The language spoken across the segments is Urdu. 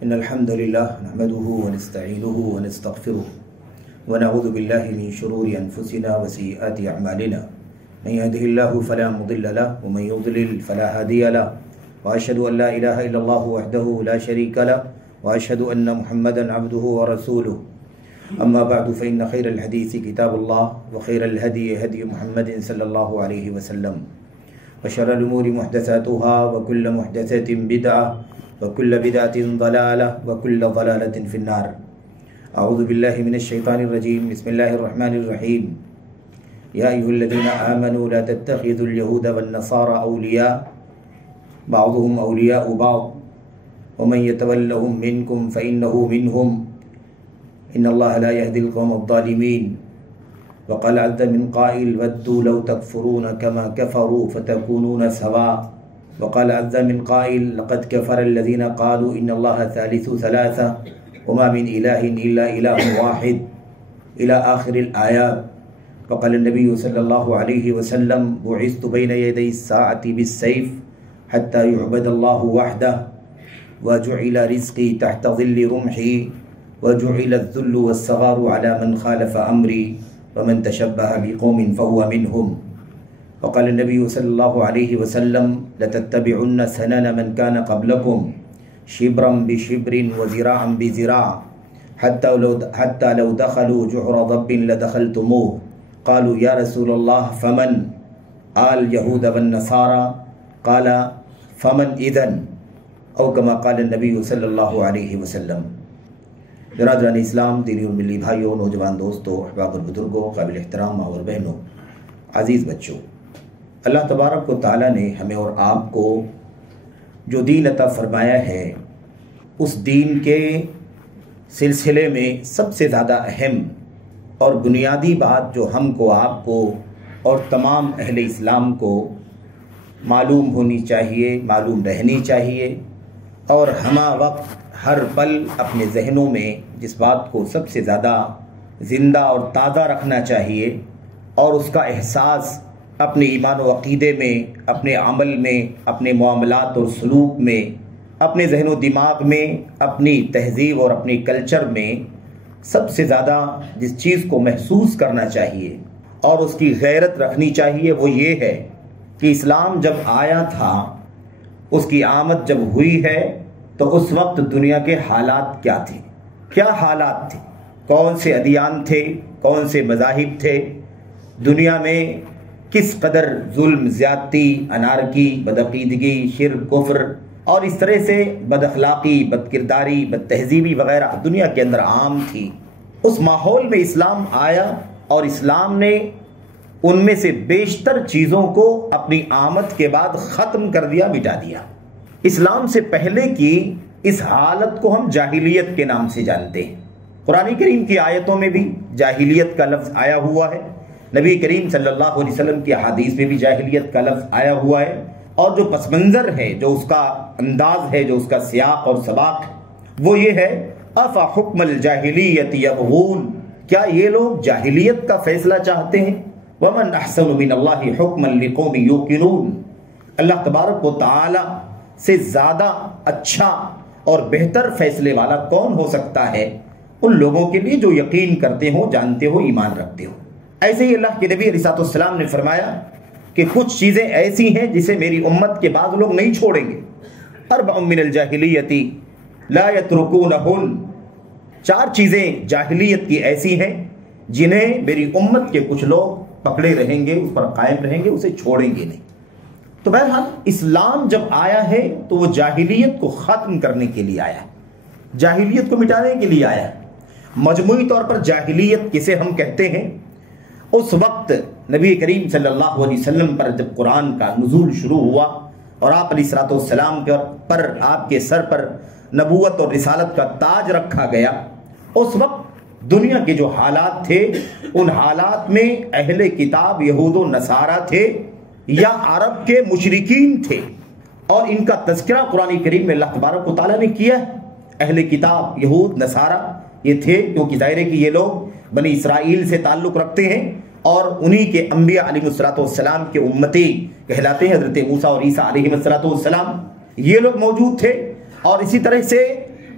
إن الحمد لله نحمده ونستعينه ونستغفره ونعوذ بالله من شرور أنفسنا وسيئات أعمالنا من يهده الله فلا مضل له ومن يضلل فلا هادي له وأشهد أن لا إله إلا الله وحده لا شريك له وأشهد أن محمدا عبده ورسوله أما بعد فإن خير الحديث كتاب الله وخير الهدي هدي محمد صلى الله عليه وسلم وشر الأمور محدثاتها وكل محدثة بدعة وكل بدعة ضلالة وكل ضلالة في النار. أعوذ بالله من الشيطان الرجيم. بسم الله الرحمن الرحيم. يا أيها الذين آمنوا لا تتخذوا اليهود والنصارى أولياء بعضهم أولياء بعض ومن يتولهم منكم فإنه منهم إن الله لا يهدي القوم الظالمين. وقال عز من قائل ودوا لو تكفرون كما كفروا فتكونون سواء. وقال عز من قائل لقد كفر الذين قالوا إن الله ثالث ثلاثة وما من إله إلا إله واحد إلى آخر الآيات. وقال النبي صلى الله عليه وسلم بعثت بين يدي الساعة بالسيف حتى يعبد الله وحده وجعل رزقي تحت ظل رمحي وجعل الذل والصغار على من خالف أمري ومن تشبه بقوم فهو منهم. وقال النبي صلى الله عليه وسلم لتتبعن سنن من كان قبلكم شبرا بشبر وذراعا بذراع حتى لو دخلوا جحر ضب لدخلتموه. قالوا يا رسول الله فمن؟ قال يهود والنصارى. قال فمن إذن؟ او كما قال النبی صلی اللہ علیہ وسلم. برادران اسلام، دینی اور ملی بھائیوں، نوجوان دوستوں، احباب اور بزرگوں، قابل احترام ماں اور بہنوں، عزیز بچوں، اللہ تبارک و تعالیٰ نے ہمیں اور آپ کو جو دین عطا فرمایا ہے، اس دین کے سلسلے میں سب سے زیادہ اہم اور بنیادی بات جو ہم کو، آپ کو اور تمام اہل اسلام کو معلوم ہونی چاہیے، معلوم رہنی چاہیے، اور ہمہ وقت ہر پل اپنے ذہنوں میں جس بات کو سب سے زیادہ زندہ اور تازہ رکھنا چاہیے اور اس کا احساس اپنے ایمان و عقیدے میں، اپنے عمل میں، اپنے معاملات اور سلوک میں، اپنے ذہن و دماغ میں، اپنی تہذیب اور اپنی کلچر میں سب سے زیادہ جس چیز کو محسوس کرنا چاہیے اور اس کی غیرت رکھنی چاہیے وہ یہ ہے کہ اسلام جب آیا تھا، اس کی آمد جب ہوئی ہے، تو اس وقت دنیا کے حالات کیا تھے؟ کیا حالات تھے؟ کون سے ادیان تھے؟ کون سے مذاہب تھے؟ دنیا میں کس قدر ظلم، زیادتی، انارکی، بدعقیدگی، شرک، کفر اور اس طرح سے بد اخلاقی، بد کرداری، بد تہذیبی وغیرہ دنیا کے اندر عام تھی. اس ماحول میں اسلام آیا اور اسلام نے ان میں سے بیشتر چیزوں کو اپنی آمد کے بعد ختم کر دیا، مٹا دیا. اسلام سے پہلے کی اس حالت کو ہم جاہلیت کے نام سے جانتے ہیں. قرآن کریم کی آیتوں میں بھی جاہلیت کا لفظ آیا ہوا ہے، نبی کریم صلی اللہ علیہ وسلم کی احادیث میں بھی جاہلیت کا لفظ آیا ہوا ہے، اور جو پس منظر ہے، جو اس کا انداز ہے، جو اس کا سیاق اور سباق ہے، وہ یہ ہے افا حکم الجاہلیت یبغون. کیا یہ لوگ جاہلیت کا فیصلہ چاہتے ہیں؟ ومن احسن من اللہ حکما لقوم یوقنون. اللہ تبارک و تعالی سے زیادہ اچھا اور بہتر فیصلے والا کون ہو سکتا ہے؟ ان لوگوں کے لیے جو یقین کرتے ہو، جانتے ہو، ایمان رکھتے ہو. ایسے ہی اللہ کے نبی علیہ السلام نے فرمایا کہ کچھ چیزیں ایسی ہیں جسے میری امت کے بعض لوگ نہیں چھوڑیں گے. اربع من الجاہلیت لا یترکونہن. 4 چیزیں جاہلیت کی ایسی ہیں جنہیں میری امت کے کچھ لوگ پکڑے رہیں گے، اس پر قائم رہیں گے، اسے چھوڑیں گے نہیں. تو بہرحال اسلام جب آیا ہے تو وہ جاہلیت کو ختم کرنے کے لیے آیا، جاہلیت کو مٹانے کے لیے آیا. مجموعی طور پر جاہلیت کسے ہم کہتے ہیں؟ اس وقت نبی کریم صلی اللہ علیہ وسلم پر جب قرآن کا نزول شروع ہوا اور آپ علیہ السلام پر آپ کے سر پر نبوت اور رسالت کا تاج رکھا گیا، اس وقت دنیا کے جو حالات تھے، ان حالات میں اہل کتاب یہود و نصارہ تھے یا عرب کے مشرکین تھے، اور ان کا تذکرہ قرآن کریم میں اللہ تبارک و تعالیٰ نے کیا ہے. اہل کتاب یہود نصارہ یہ تھے کیونکہ ظاہر ہے کہ یہ لوگ بنی اسرائیل سے تعلق رکھتے ہیں اور انہی کے انبیاء علیہ السلام کے امتی کہلاتے ہیں، حضرت موسیٰ اور عیسیٰ علیہ السلام. یہ لوگ موجود تھے، اور اسی طرح سے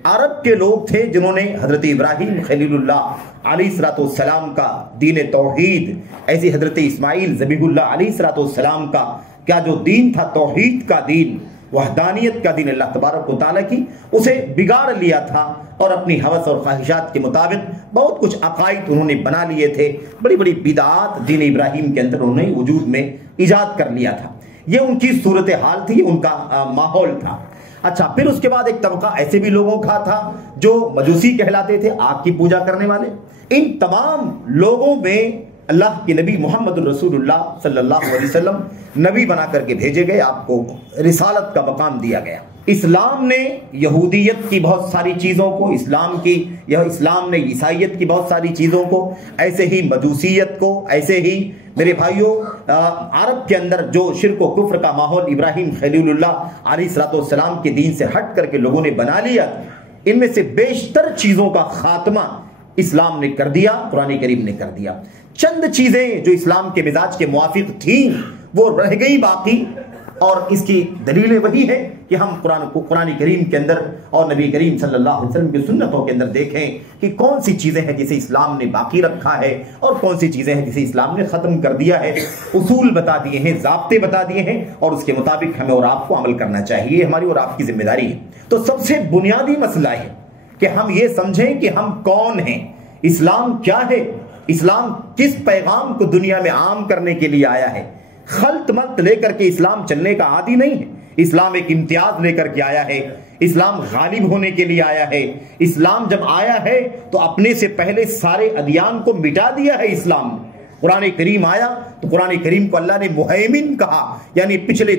عرب کے لوگ تھے جنہوں نے حضرت ابراہیم خلیل اللہ علیہ السلام کا دین توحید، ایسی حضرت اسماعیل ذبیح اللہ علیہ السلام کا کیا جو دین تھا، توحید کا دین، وحدانیت کا دین اللہ تبارک و تعالیٰ کی، اسے بگاڑ لیا تھا اور اپنی ہوس اور خواہشات کے مطابق بہت کچھ عقائد انہوں نے بنا لیے تھے، بڑی بڑی بدعات دین ابراہیم کے اندر انہوں نے وجود میں ایجاد کر لیا تھا۔ یہ ان کی صورتحال تھی، ان کا ماحول تھا۔ اچھا، پھر اس کے بعد ایک طبقہ ایسے بھی لوگوں کا تھا جو مجوسی کہلاتے تھے، آگ کی پوجا کرنے والے۔ ان تمام لوگوں میں اللہ کے نبی محمد الرسول اللہ صلی اللہ علیہ وسلم نبی بنا کر کے بھیجے گئے، آپ کو رسالت کا مقام دیا گیا۔ اسلام نے یہودیت کی بہت ساری چیزوں کو، اسلام نے عیسائیت کی بہت ساری چیزوں کو، ایسے ہی مجوسیت کو، ایسے ہی میرے بھائیوں عرب کے اندر جو شرک و کفر کا ماحول ابراہیم خلیل اللہ علیہ السلام کے دین سے ہٹ کر کے لوگوں نے بنا لیا، ان میں سے بیشتر چیزوں کا خاتمہ اسلام نے کر دیا، قرآن کریم نے کر دیا۔ چند چیزیں جو اسلام کے مزاج کے موافق تھیں وہ رہ گئی باقی، اور اس کی دلیلیں وہی ہے کہ ہم قرآن کریم کے اندر اور نبی کریم صلی اللہ علیہ وسلم کی سنتوں کے اندر دیکھیں کہ کون سی چیزیں ہیں جسے اسلام نے باقی رکھا ہے اور کون سی چیزیں ہیں جسے اسلام نے ختم کر دیا ہے۔ اصول بتا دیے ہیں، ضابطے بتا دیے ہیں، اور اس کے مطابق ہمیں اور آپ کو عمل کرنا چاہیے، ہماری اور آپ کی ذمہ داری ہے۔ تو سب سے بنیادی مسئلہ ہے کہ ہم یہ سمجھیں کہ ہم کون ہیں، اسلام کیا ہے، اسلام کس پیغام کو دنیا میں عام کرنے کے لیے آیا ہے۔ خلط ملط لے کر کے اسلام چلنے کا عادی نہیں ہے، اسلام ایک امتیاز لے کر کے آیا ہے، اسلام غالب ہونے کے لیے آیا ہے۔ اسلام جب آیا ہے تو اپنے سے پہلے سارے ادیان کو مٹا دیا ہے اسلام۔ قرآن کریم آیا تو قرآن کریم کو اللہ نے مہیمن کہا، یعنی پچھلی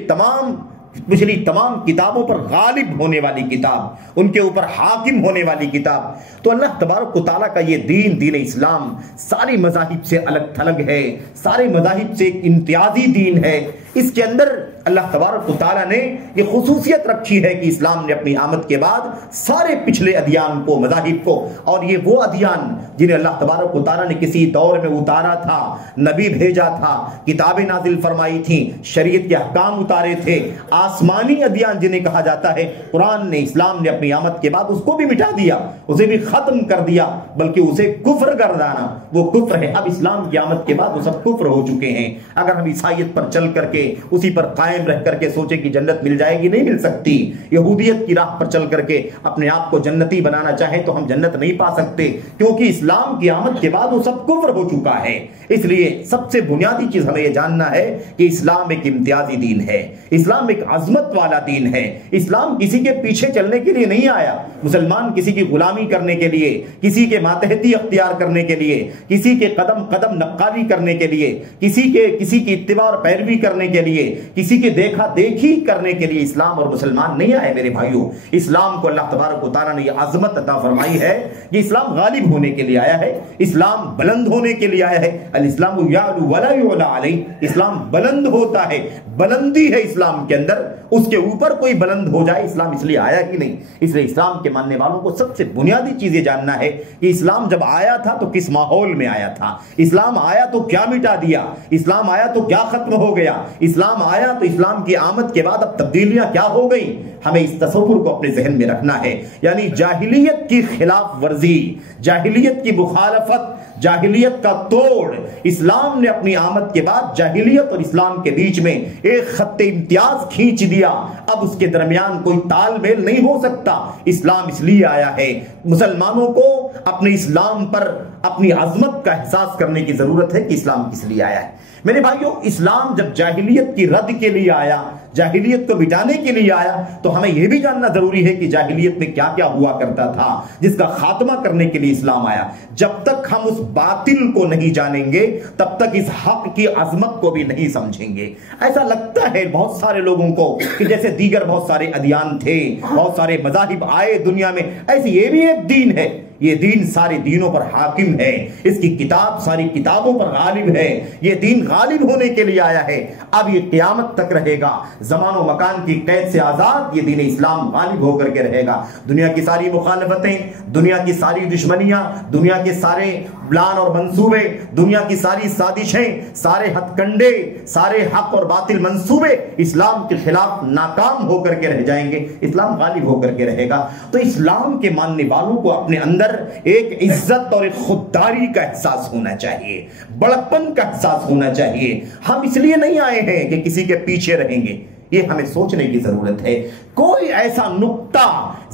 تمام کتابوں پر غالب ہونے والی کتاب، ان کے اوپر حاکم ہونے والی کتاب۔ تو اللہ تبارک و تعالیٰ کا یہ دین اسلام ساری مذاہب سے الگ تھلگ ہے، سارے مذاہب سے ایک امتیازی دین ہے۔ اس کے اندر اللہ تبارک و تعالیٰ نے یہ خصوصیت رکھی ہے کہ اسلام نے اپنی آمد کے بعد سارے پچھلے ادیان کو، مذاہب کو، اور یہ وہ ادیان جنہیں اللہ تبارک و تعالیٰ نے کسی دور میں اتارا تھا، نبی بھیجا تھا، کتابیں نازل فرمائی تھیں، شریعت کے احکام اتارے تھے، آسمانی ادیان جنہیں کہا جاتا ہے، قرآن نے، اسلام نے اپنی آمد کے بعد اس کو بھی مٹا دیا، اسے بھی ختم کر دیا، بلکہ اسے کفر گردانا، وہ کفر ہے۔ اب اسلام کی آمد کے بعد وہ سب کفر ہو چکے ہیں۔ اگر ہم عیسائیت پر چل کر کے اسی پر قائم رہ کر کے سوچے کہ جنت مل جائے گی، نہیں مل سکتی۔ یہودیت کی راہ پر چل کر کے اپنے آپ کو جنتی بنانا چاہے تو ہم جنت نہیں پا سکتے، کیونکہ اسلام کی آمد کے بعد وہ سب کفر ہو چکا ہے۔ اس لیے سب سے بنیادی چیز ہمیں یہ جاننا ہے کہ اسلام ایک امتیازی دین ہے، اسلام ایک عظمت والا دین ہے۔ اسلام کسی کے پیچھے چلنے کے لیے نہیں آیا، مسلمان کسی کی غلامی کرنے کے لیے، کسی کے ماتحتی اختیار کرنے کے لیے، کسی کے قدم قدم نقالی کرنے کے لیے، کسی کی اتباع اور پیروی کرنے کے لیے، کسی کے دیکھا دیکھی کرنے کے لیے اسلام اور مسلمان نہیں آئے میرے بھائیوں۔ اسلام کو اللہ تبارک و تعالیٰ نے یہ عظمت عطا فرمائی ہے کہ اسلام غالب ہونے کے لیے آیا ہے، اسلام بلند ہونے کے لیے آیا ہے۔ الاسلام یعلو ولا یعلی علیہ، اسلام بلند ہوتا ہے، بلندی ہے اسلام کے اندر، اس کے اوپر کوئی بلند ہو جائے اسلام اس لیے آیا ہی نہیں۔ اس لیے اسلام کے ماننے والوں کو سب سے بنیادی چیز یہ جاننا ہے کہ اسلام جب آیا تھا تو کس ماحول میں آیا تھا، اسلام آیا تو کیا مٹا دیا، اسلام آیا تو کیا ختم ہو گیا، اسلام آیا تو اسلام کی آمد کے بعد اب تبدیلیاں کیا ہو گئیں۔ ہمیں اس تصور کو اپنے ذہن میں رکھنا ہے، یعنی جاہلیت کی خلاف ورزی، جاہلیت کی مخالفت، جاہلیت کا توڑ اسلام نے اپنی آمد کے بعد جاہلیت اور اسلام کے بیچ میں ایک خط امتیاز کھینچ دیا۔ اب اس کے درمیان کوئی تال میل نہیں ہو سکتا۔ اسلام اس لیے آیا ہے، مسلمانوں کو اپنے اسلام پر اپنی عظمت کا احساس کرنے کی ضرورت ہے کہ اسلام کس لیے آیا ہے۔ میرے بھائیوں، اسلام جب جاہلیت کی رد کے لیے آیا، جاہلیت کو مٹانے کے لیے آیا، تو ہمیں یہ بھی جاننا ضروری ہے کہ جاہلیت میں کیا کیا ہوا کرتا تھا جس کا خاتمہ کرنے کے لیے اسلام آیا۔ جب تک ہم اس باطل کو نہیں جانیں گے تب تک اس حق کی عظمت کو بھی نہیں سمجھیں گے۔ ایسا لگتا ہے بہت سارے لوگوں کو کہ جیسے دیگر بہت سارے ادیان تھے، بہت سارے مذاہب آئے دنیا میں، ایسے یہ بھی ایک دین ہے، یہ دین سارے دینوں پر حاکم ہے، اس کی کتاب ساری کتابوں پر غالب ہے، یہ دین غالب ہونے کے لیے آیا ہے، اب یہ قیامت تک رہے گا، زمان و مکان کی قید سے آزاد یہ دین اسلام غالب ہو کر کے رہے گا۔ دنیا کی ساری مخالفتیں، دنیا کی ساری دشمنیاں، دنیا کے سارے پلان اور منصوبے، دنیا کی ساری سازشیں، سارے ہتھ کنڈے، سارے حق اور باطل منصوبے اسلام کے خلاف ناکام ہو کر کے رہ جائیں گے، اسلام غالب ہو کر کے رہے گا۔ تو اسلام کے ماننے والوں کو اپنے اندر ایک عزت اور ایک خودداری کا احساس ہونا چاہیے، بڑکپن کا احساس ہونا چاہیے۔ ہم اس لیے نہیں آئے ہیں کہ کسی کے پیچھے رہیں گے، یہ ہمیں سوچنے کی ضرورت ہے۔ کوئی ایسا نقطہ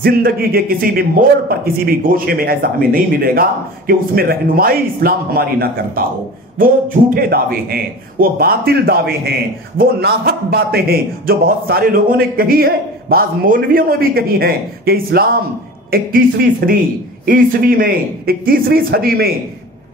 زندگی کے کسی بھی موڑ پر، کسی بھی گوشے میں ایسا ہمیں نہیں ملے گا کہ اس میں رہنمائی اسلام ہماری نہ کرتا ہو۔ وہ جھوٹے دعوے ہیں، وہ باطل دعوے ہیں، وہ ناحق باتیں ہیں جو بہت سارے لوگوں نے کہی ہے، بعض مولویوں نے بھی کہی ہیں کہ اسلام 21ویں صدی عیسوی میں 21ویں صدی میں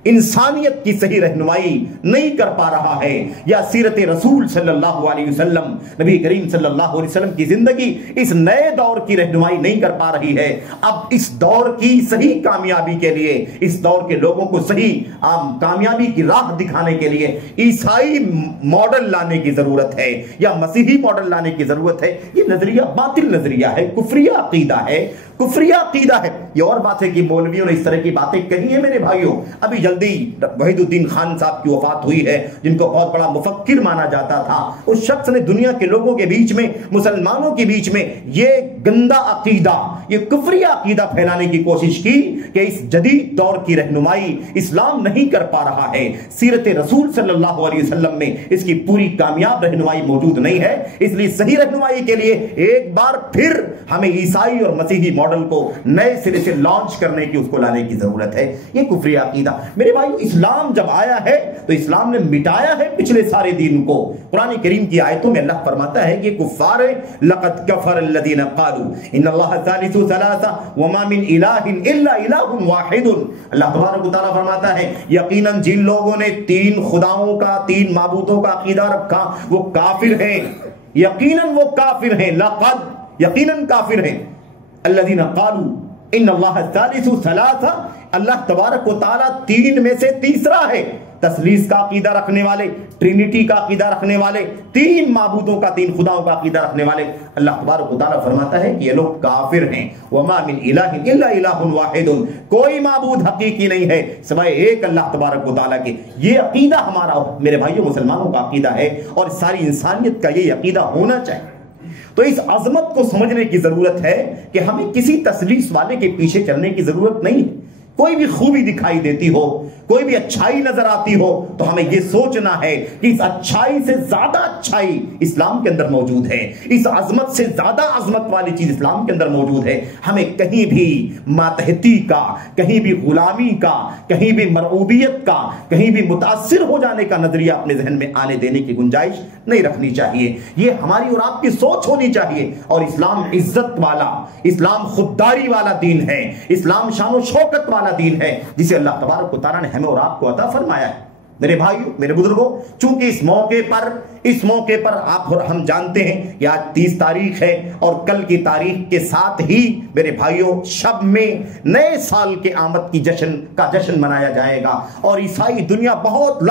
انسانیت کی صحیح رہنمائی نہیں کر پا رہا ہے، یا سیرت رسول صلی اللہ علیہ وسلم، نبی کریم صلی اللہ علیہ وسلم کی زندگی اس نئے دور کی رہنمائی نہیں کر پا رہی ہے۔ اب اس دور کی صحیح کامیابی کے لیے، اس دور کے لوگوں کو صحیح کامیابی کی راہ دکھانے کے لیے عیسائی ماڈل لانے کی ضرورت ہے یا مسیحی ماڈل لانے کی ضرورت ہے۔ یہ نظریہ باطل نظریہ ہے، کفریہ عقیدہ ہے، کفریہ عقیدہ ہے۔ یہ اور بات ہے کہ مولویوں نے اس طرح کی باتیں کہی ہیں میرے بھائیوں۔ ابھی جلدی وحید الدین خان صاحب کی وفات ہوئی ہے، جن کو بہت بڑا مفکر مانا جاتا تھا۔ اس شخص نے دنیا کے لوگوں کے بیچ میں، مسلمانوں کے بیچ میں یہ گندا عقیدہ، یہ کفریہ عقیدہ پھیلانے کی کوشش کی کہ اس جدید دور کی رہنمائی اسلام نہیں کر پا رہا ہے، سیرت رسول صلی اللہ علیہ وسلم میں اس کی پوری کامیاب رہنمائی موجود نہیں ہے، اس لیے صحیح رہنمائی کے لیے ایک بار پھر ہمیں عیسائی اور مسیحی ماڈل کو نئے سرے سے لانچ کرنے کی، اس کو لانے کی ضرورت ہے۔ یہ کفریہ عقیدہ میرے بھائیو، اسلام جب آیا ہے تو اسلام نے مٹایا ہے پچھلے سارے دین کو۔ قرآن کریم کی آیتوں میں اللہ فرماتا ہے کہ کفار لقد کفر الذین قالوا ان اللہ ثالث ثلاثہ وما من الہ الا الہ واحد۔ اللہ تبارک و تعالیٰ فرماتا ہے یقیناً جن لوگوں نے تین خداؤں کا، تین معبودوں کا عقیدہ رکھا وہ کافر ہیں، یقیناً وہ کافر ہیں، لقد یقیناً کافر ہیں، الذین قالوا ان اللہ ثالث ثلاثہ، اللہ تبارک و تعالیٰ تین میں سے تیسرا ہے۔ تثلیث کا عقیدہ رکھنے والے، ٹرینٹی کا عقیدہ رکھنے والے، تین معبودوں کا، تین خداؤں کا عقیدہ رکھنے والے، اللہ تبارک و تعالیٰ فرماتا ہے کہ یہ لوگ کافر ہیں۔ وما من الہ الا الہ واحد، کوئی معبود حقیقی نہیں ہے سوائے ایک اللہ تبارک و تعالیٰ کے۔ یہ عقیدہ ہمارا میرے بھائیوں مسلمانوں کا عقیدہ ہے، اور ساری انسانیت کا یہ عقیدہ ہونا چاہیے۔ تو اس عظمت کو سمجھنے کی ضرورت ہے کہ ہمیں کسی تثلیث والے کے پیچھے چلنے کی ضرورت نہیں ہے۔ کوئی بھی خوبی دکھائی دیتی ہو، کوئی بھی اچھائی نظر آتی ہو، تو ہمیں یہ سوچنا ہے کہ اس اچھائی سے زیادہ اچھائی اسلام کے اندر موجود ہے، اس عظمت سے زیادہ عظمت والی چیز اسلام کے اندر موجود ہے۔ ہمیں کہیں بھی ماتحتی کا، کہیں بھی غلامی کا، کہیں بھی مرعوبیت کا، کہیں بھی متاثر ہو جانے کا نظریہ اپنے ذہن میں آنے دینے کی گنجائش نہیں رکھنی چاہیے۔ یہ ہماری اور آپ کی سوچ ہونی چاہیے۔ اور اسلام عزت والا، اسلام خودداری والا دین ہے، اسلام شان و شوکت والا دین ہے، جسے اللہ تبارک و تعالیٰ نے ہمیں اور آپ کو عطا فرمایا ہے۔ میرے بھائیو، میرے بزرگوں، چونکہ اس موقع پر آپ اور ہم جانتے ہیں کہ آج 30 تاریخ ہے، اور کل کی تاریخ کے ساتھ ہی میرے بھائیوں شب میں نئے سال کے آمد کی جشن منایا جائے گا، اور عیسائی دنیا بہت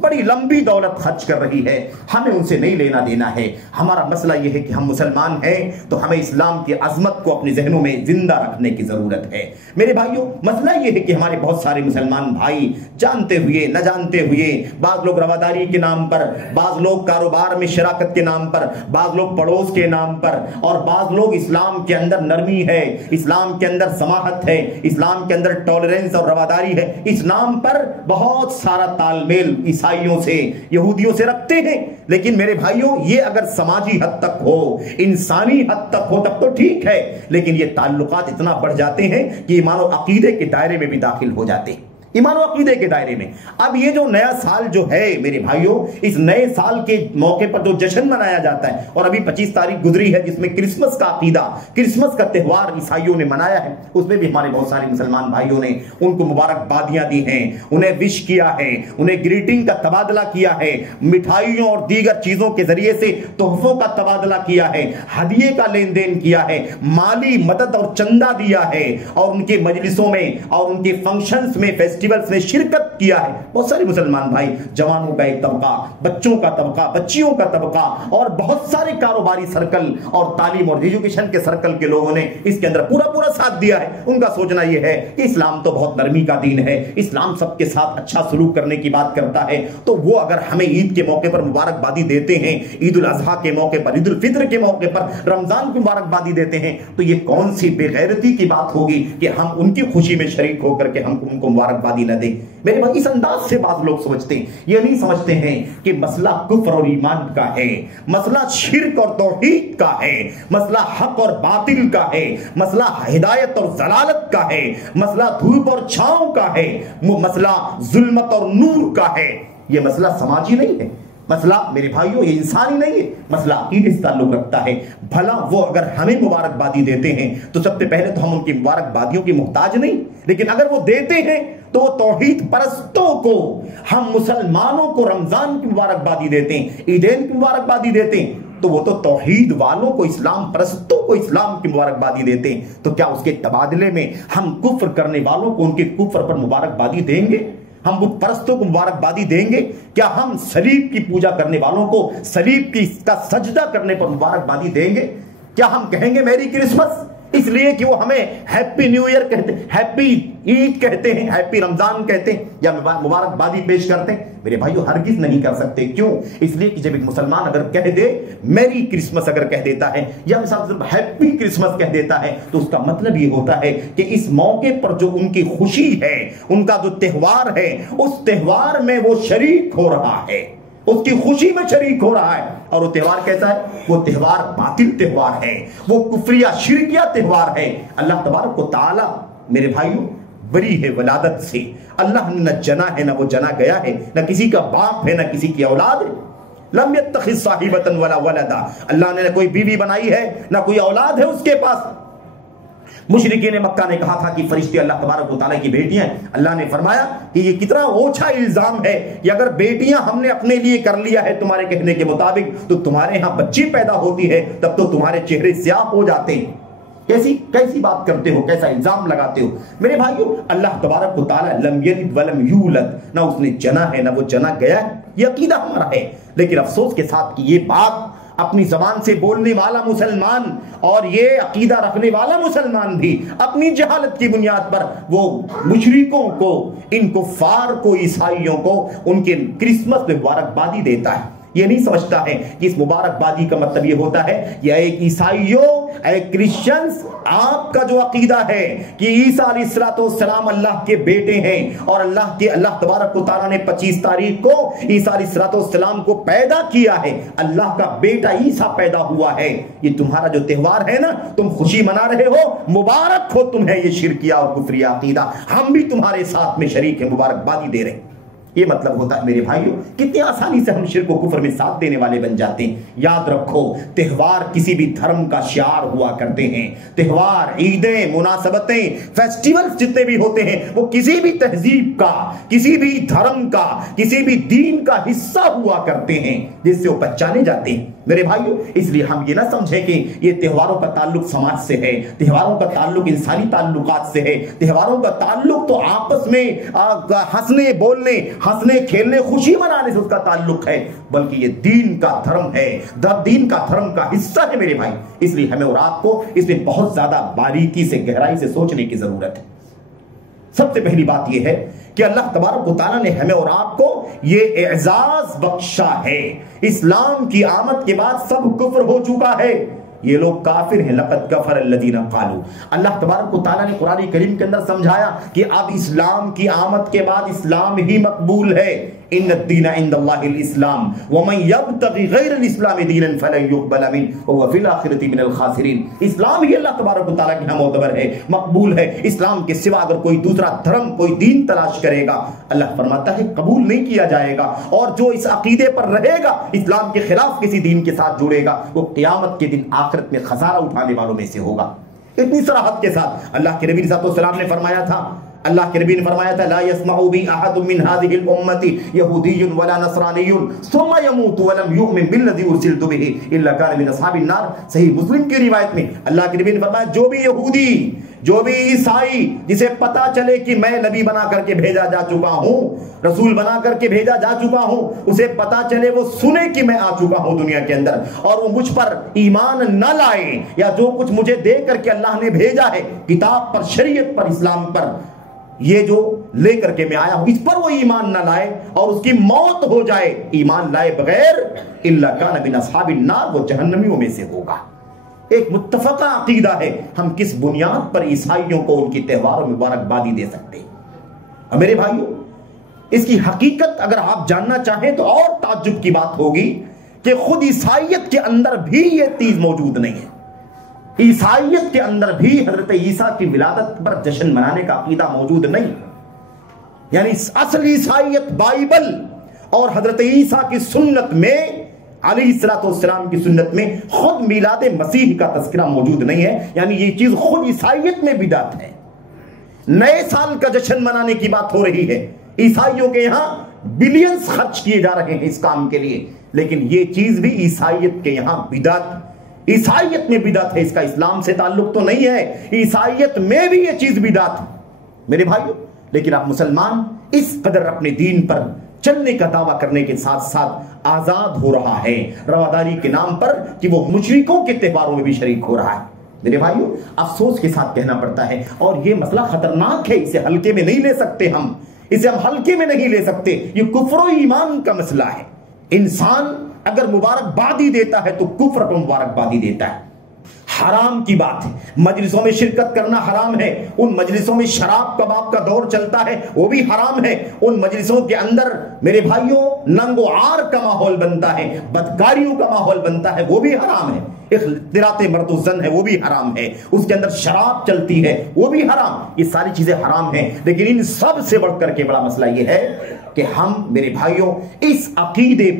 بڑی لمبی دولت خرچ کر رہی ہے، ہمیں ان سے نہیں لینا دینا ہے۔ ہمارا مسئلہ یہ ہے کہ ہم مسلمان ہیں تو ہمیں اسلام کی عظمت کو اپنے ذہنوں میں زندہ رکھنے کی ضرورت ہے۔ میرے بھائیوں، مسئلہ یہ ہے کہ ہمارے بہت سارے مسلمان بھائی جانتے ہوئے نہ جانتے ہوئے، بعض لوگ رواداری کے نام پر، بعض لوگ کاروبار میں شراکت کے نام پر، بعض لوگ پڑوس کے نام پر، اور بعض لوگ اسلام کے اندر نرمی ہے، اسلام کے اندر سماحت ہے، اسلام کے اندر ٹالرنس اور رواداری ہے، اس نام پر بہت سارا تال میل عیسائیوں سے، یہودیوں سے رکھتے ہیں۔ لیکن میرے بھائیوں، یہ اگر سماجی حد تک ہو، انسانی حد تک ہو، تب تو ٹھیک ہے، لیکن یہ تعلقات اتنا بڑھ جاتے ہیں کہ ایمان و عقیدے کے دائرے میں بھی داخل ہو جاتے ہیں۔ ایمان و عقیدے کے دائرے میں۔ اب یہ جو نیا سال جو ہے میرے بھائیوں، اس نئے سال کے موقع پر جو جشن منایا جاتا ہے، اور ابھی 25 تاریخ گزری ہے جس میں کرسمس کا عقیدہ، کرسمس کا تہوار عیسائیوں نے منایا ہے، اس میں بھی ہمارے بہت سارے مسلمان بھائیوں نے ان کو مبارکبادیاں دی ہیں، انہیں وش کیا ہے، انہیں گریٹنگ کا تبادلہ کیا ہے، مٹھائیوں اور دیگر چیزوں کے ذریعے سے تحفوں کا تبادلہ کیا ہے، ہدیے کا لین دین کیا ہے، مالی مدد اور چندہ دیا ہے، اور ان کے مجلسوں میں اور ان کے فنکشنز میں فیسٹیولز میں شرکت کیا ہے۔ بہت سارے مسلمان بھائی، جوانوں کا ایک طبقہ، بچوں کا طبقہ، بچیوں کا طبقہ، اور بہت سارے کاروباری سرکل اور تعلیم اور ایجوکیشن کے سرکل کے لوگوں نے اس کے اندر پورا ساتھ دیا ہے۔ ان کا سوچنا یہ ہے کہ اسلام تو بہت نرمی کا دین ہے، اسلام سب کے ساتھ اچھا سلوک کرنے کی بات کرتا ہے، تو وہ اگر ہمیں عید کے موقع پر مبارکبادی دیتے ہیں، عید الاضحیٰ کے موقع پر، عید الفطر کے موقع پر، رمضان کی مبارکبادی دیتے ہیں، تو یہ کون سی بے غیرتی کی بات ہوگی کہ ہم ان کی خوشی میں شریک ہو کر کے ہم ان کو مبارکبادی نہ دیں۔ میرے بھائی، اس انداز سے بعض لوگ سمجھتے ہیں، یہ نہیں سمجھتے ہیں کہ مسئلہ کفر اور ایمان کا ہے، مسئلہ شرک اور توحید کا ہے، مسئلہ حق اور باطل کا ہے، مسئلہ ہدایت اور ضلالت کا ہے، مسئلہ دھوپ اور چھاؤں کا ہے، مسئلہ ظلمت اور نور کا ہے۔ یہ مسئلہ سماجی نہیں ہے، مسئلہ میرے بھائیوں یہ انسانی نہیں ہے، مسئلہ عقیدے سے تعلق رکھتا ہے۔ بھلا وہ اگر ہمیں مبارکبادی دیتے ہیں تو سب سے پہلے تو ہم ان کی مبارکبادیوں کی محتاج نہیں، لیکن اگر وہ دیتے ہیں تو وہ توحید پرستوں کو، ہم مسلمانوں کو رمضان کی مبارکبادی دیتے ہیں، عیدین کی مبارکبادی دیتے ہیں، تو وہ تو توحید والوں کو، اسلام پرستوں کو اسلام کی مبارکبادی دیتے ہیں، تو کیا اس کے تبادلے میں ہم کفر کرنے والوں کو ان کے کفر پر مبارکبادی دیں گے؟ ہم بت پرستوں کو مبارکبادی دیں گے؟ کیا ہم صلیب کی پوجا کرنے والوں کو صلیب کا سجدہ کرنے پر مبارکبادی دیں گے؟ کیا ہم کہیں گے میری کرسمس، اس لیے کہ وہ ہمیں ہیپی نیو ایئر کہتے ہیں، ہیپی عید کہتے ہیں، ہیپی رمضان کہتے ہیں، یا مبارکبادی پیش کرتے ہیں؟ میرے بھائیو ہرگز نہیں کر سکتے۔ کیوں؟ اس لیے کہ جب ایک مسلمان اگر کہہ دے میری کرسمس اگر کہہ دیتا ہے، یا مثلا ہیپی کرسمس کہہ دیتا ہے، تو اس کا مطلب یہ ہوتا ہے کہ اس موقع پر جو ان کی خوشی ہے، ان کا جو تہوار ہے، اس تہوار میں وہ شریک ہو رہا ہے، اس کی خوشی میں شریک ہو رہا ہے۔ اور وہ تہوار کیسا ہے؟ وہ تہوار باطل تہوار ہے، وہ کفریہ شرکیہ تہوار ہے۔ اللہ تبارک و تعالی میرے بھائیوں بری ہے ولادت سے، اللہ نے نہ جنا ہے نہ وہ جنا گیا ہے، نہ کسی کا باپ ہے نہ کسی کی اولاد ہے۔ لم یتخذ صاحبۃ ولا ولدا، اللہ نے نہ کوئی بیوی بنائی ہے نہ کوئی اولاد ہے اس کے پاس۔ مشرکین مکہ نے کہا تھا کہ فرشتے اللہ تبارک و تعالیٰ کی بیٹیاں ہیں، اللہ نے فرمایا کہ یہ کتنا اوچھا الزام ہے کہ اگر بیٹیاں ہم نے اپنے لیے کر لیا ہے تمہارے کہنے کے مطابق، تو تمہارے ہاں بچی پیدا ہوتی ہے تب تو تمہارے چہرے سیاہ ہو جاتے ہیں۔ کیسی بات کرتے ہو، کیسا الزام لگاتے ہو؟ میرے بھائیو اللہ تبارک و تعالیٰ لم یلد ولم یولد، نہ اس نے جنا ہے نہ وہ جنا گیا ہے، یہ عقیدہ ہمارا ہے۔ لیکن افسوس کے ساتھ کہ یہ بات اپنی زبان سے بولنے والا مسلمان اور یہ عقیدہ رکھنے والا مسلمان بھی اپنی جہالت کی بنیاد پر وہ مشرکوں کو، ان کفار کو، عیسائیوں کو ان کے کرسمس میں مبارکبادی دیتا ہے۔ یہ نہیں سمجھتا ہے کہ اس مبارکبادی کا مطلب یہ ہوتا ہے یا ایک عیسائیوں، اے کرسچنز، آپ کا جو عقیدہ ہے کہ عیسیٰ علیہ السلام اللہ کے بیٹے ہیں اور اللہ تبارک و تعالیٰ نے 25 تاریخ کو عیسیٰ علیہ السلام کو پیدا کیا ہے، اللہ کا بیٹا عیسیٰ پیدا ہوا ہے، یہ تمہارا جو تہوار ہے نا، تم خوشی منا رہے ہو، مبارک ہو تمہیں یہ شرکیہ اور کفریہ عقیدہ، ہم بھی تمہارے ساتھ میں شریک ہیں، مبارکبادی دے رہے ہیں۔ یہ مطلب ہوتا ہے میرے بھائیوں، کتنی آسانی سے ہم شرک و کفر میں ساتھ دینے والے بن جاتے ہیں۔ یاد رکھو، تہوار کسی بھی دھرم کا شعار ہوا کرتے ہیں، تہوار، عیدیں، مناسبتیں، فیسٹیولز جتنے بھی ہوتے ہیں وہ کسی بھی تہذیب کا، کسی بھی دھرم کا، کسی بھی دین کا حصہ ہوا کرتے ہیں جس سے وہ پہچانے جاتے ہیں۔ میرے بھائیوں اس لیے ہم یہ نہ سمجھیں کہ یہ تہواروں کا تعلق سماج سے ہے، تہواروں کا تعلق انسانی تعلقات سے ہے، تہواروں کا تعلق تو آپس میں ہنسنے بولنے، ہنسنے کھیلنے، خوشی منانے سے اس کا تعلق ہے، بلکہ یہ دین کا دھرم ہے، دین کا دھرم کا حصہ ہے میرے بھائی۔ اس لیے ہمیں اور آپ کو اس میں بہت زیادہ باریکی سے، گہرائی سے سوچنے کی ضرورت ہے۔ سب سے پہلی بات یہ ہے کہ اللہ تبارک و تعالیٰ نے ہمیں اور آپ کو یہ اعزاز بخشا ہے۔ اسلام کی آمد کے بعد سب کفر ہو چکا ہے، یہ لوگ کافر ہیں۔ لقد کفر الذین قالوا، اللہ تبارک و تعالیٰ نے قرآن کریم کے اندر سمجھایا کہ اب اسلام کی آمد کے بعد اسلام ہی مقبول ہے، ان الدین عند اللہ الاسلام ومن یبتغی غیر الاسلام دینا فلن یقبل منہ وهو فی الآخرۃ من الخاسرین. اسلام ہی اللہ تبارک و تعالیٰ کے ہاں معتبر ہے، مقبول ہے. اسلام کے سوا اگر کوئی دوسرا دھرم، کوئی دین تلاش کرے گا، اللہ فرماتا ہے قبول نہیں کیا جائے گا. اور جو اس عقیدے پر رہے گا، اسلام کے خلاف کسی دین کے ساتھ جڑے گا، وہ قیامت کے دن آخرت میں خسارہ اٹھانے والوں میں سے ہوگا. اتنی صراحت کے ساتھ اللہ کے نبی صلی اللہ علیہ وسلم نے فرمایا تھا، اللہ کے نبی نے فرمایا تھا لا يسمع بي احد من هذه الامه يهودي ولا نصراني ثم يموت ولم يؤمن بالذي ارسلت به الا كان من اصحاب النار. صحیح مسلم کی روایت میں اللہ کے نبی نے فرمایا جو بھی یہودی، جو بھی عیسائی جسے پتا چلے کہ میں نبی بنا کر کے بھیجا جا چکا ہوں، رسول بنا کر کے بھیجا جا چکا ہوں، اسے پتا چلے، وہ سنے کہ میں آ چکا ہوں دنیا کے اندر، اور وہ مجھ پر ایمان نہ لائے، یا جو کچھ مجھے دے کر کے اللہ نے بھیجا ہے کتاب پر، شریعت پر، اسلام پر، یہ جو لے کر کے میں آیا ہوں، اس پر وہ ایمان نہ لائے اور اس کی موت ہو جائے ایمان لائے بغیر، الا کان من اصحاب النار، وہ جہنمیوں میں سے ہوگا. ایک متفقہ عقیدہ ہے. ہم کس بنیاد پر عیسائیوں کو ان کی تہواروں میں مبارکبادی دے سکتے ہیں؟ اور میرے بھائیوں، اس کی حقیقت اگر آپ جاننا چاہیں تو اور تعجب کی بات ہوگی کہ خود عیسائیت کے اندر بھی یہ چیز موجود نہیں ہے. عیسائیت کے اندر بھی حضرت عیسیٰ کی ولادت پر جشن منانے کا عقیدہ موجود نہیں. یعنی اصل عیسائیت بائبل اور حضرت عیسیٰ کی سنت میں، علیہ السلام کی سنت میں خود میلاد مسیح کا تذکرہ موجود نہیں ہے. یعنی یہ چیز خود عیسائیت میں بدعت ہے. نئے سال کا جشن منانے کی بات ہو رہی ہے، عیسائیوں کے یہاں بلینز خرچ کیے جا رہے ہیں اس کام کے لیے، لیکن یہ چیز بھی عیسائیت کے یہاں بدعت، عیسائیت میں بدعت ہے. اس کا اسلام سے تعلق تو نہیں ہے، عیسائیت میں بھی یہ چیز بدعت ہے میرے بھائیوں. لیکن آپ مسلمان اس قدر اپنے دین پر چلنے کا دعویٰ کرنے کے ساتھ ساتھ آزاد ہو رہا ہے رواداری کے نام پر کہ وہ مشرکوں کے تہواروں میں بھی شریک ہو رہا ہے. میرے بھائیوں، افسوس کے ساتھ کہنا پڑتا ہے، اور یہ مسئلہ خطرناک ہے، اسے ہلکے میں نہیں لے سکتے ہم، اسے ہم ہلکے میں نہیں لے سکتے. یہ کفر و ایمان کا مسئلہ ہے. انسان اگر مبارکبادی دیتا ہے تو کفر کو مبارکبادی دیتا ہے. حرام کی بات ہے، مجلسوں میں شرکت کرنا حرام ہے. ان مجلسوں میں شراب کباب کا دور چلتا ہے، وہ بھی حرام ہے. ان مجلسوں کے اندر میرے بھائیوں ننگ و عار کا ماحول بنتا ہے، بدکاریوں کا ماحول بنتا ہے، وہ بھی حرام ہے. اختلاط مرد و زن ہے، وہ بھی حرام ہے. اس کے اندر شراب چلتی ہے، وہ بھی حرام. یہ ساری چیزیں حرام ہیں. لیکن ان سب سے بڑھ کر کے بڑا مسئلہ یہ ہے کہ ہم میرے بھائیوں اس عقیدے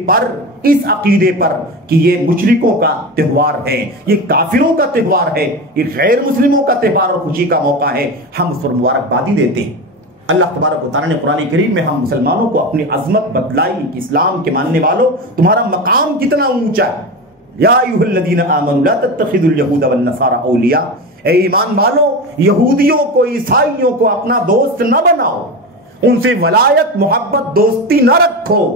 پر کہ یہ مشرکوں کا تہوار ہے، یہ کافروں کا تہوار ہے، یہ غیر مسلموں کا تہوار اور خوشی کا موقع ہے، ہم اس پر مبارکبادی دیتے ہیں. اللہ تبارک و تعالیٰ نے قرآن کریم میں ہم مسلمانوں کو اپنی عظمت بتلائی کہ اسلام کے ماننے والوں تمہارا مقام کتنا اونچا ہے. یا ایھا الذین آمنوا لا تتخذوا اليہود والنصارى اولیاء، اے ایمان والوں یہودیوں کو، عیسائیوں کو اپنا دوست نہ بناؤ، ان سے ولایت، محبت، دوستی نہ رکھو.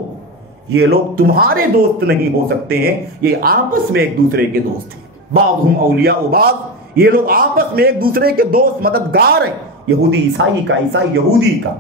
یہ لوگ تمہارے دوست نہیں ہو سکتے ہیں، یہ آپس میں ایک دوسرے کے دوست ہیں. بعضهم اولیاء بعض، یہ لوگ آپس میں ایک دوسرے کے دوست، مددگار ہیں. یہودی عیسائی کا، عیسائی یہودی کا.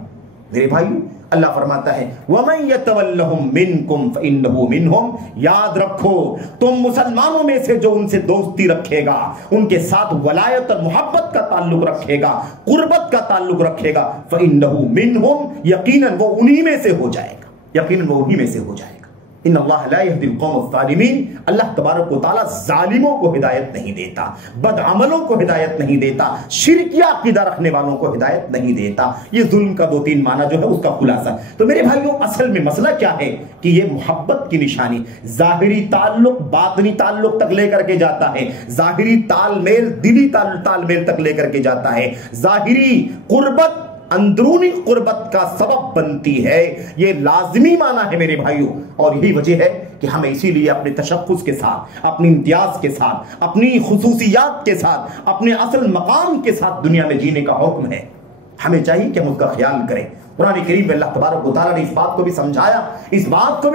میرے بھائیو، اللہ فرماتا ہے وَمَن يَتَوَلَّهُم مِّنكُمْ فَإِنَّهُ مِنْهُمْ. یاد رکھو تم مسلمانوں میں سے جو ان سے دوستی رکھے گا، ان کے ساتھ ولایت اور محبت کا تعلق رکھے گا، قربت کا تعلق رکھے گا، فَإِنَّهُ مِنْهُمْ، یقیناً وہ انہی میں سے ہو جائے گا، یقیناً وہ انہی میں سے ہو جائے گا. ان اللہ لا يهدي القوم الظالمین، اللہ تبارک و تعالیٰ ظالموں کو ہدایت نہیں دیتا، بد عملوں کو ہدایت نہیں دیتا، شرکیہ عقیدہ رکھنے والوں کو ہدایت نہیں دیتا. یہ ظلم کا 2-3 معنی جو ہے اس کا خلاصہ. تو میرے بھائیوں، اصل میں مسئلہ کیا ہے کہ یہ محبت کی نشانی ظاہری تعلق باطنی تعلق تک لے کر کے جاتا ہے، ظاہری تال میل دلی تال میل تک لے کر کے جاتا ہے، ظاہری قربت اندرونی قربت کا سبب بنتی ہے. یہ لازمی معنی ہے میرے بھائیوں. اور یہی وجہ ہے کہ ہمیں اسی لیے اپنے تشخص کے ساتھ، اپنی امتیاز کے ساتھ، اپنی خصوصیات کے ساتھ، اپنے اصل مقام کے ساتھ دنیا میں جینے کا حکم ہے. ہمیں چاہیے کہ ہم اس کا خیال کریں. قرآن کریم میں اللہ تبارک و تعالیٰ نے اس بات کو بھی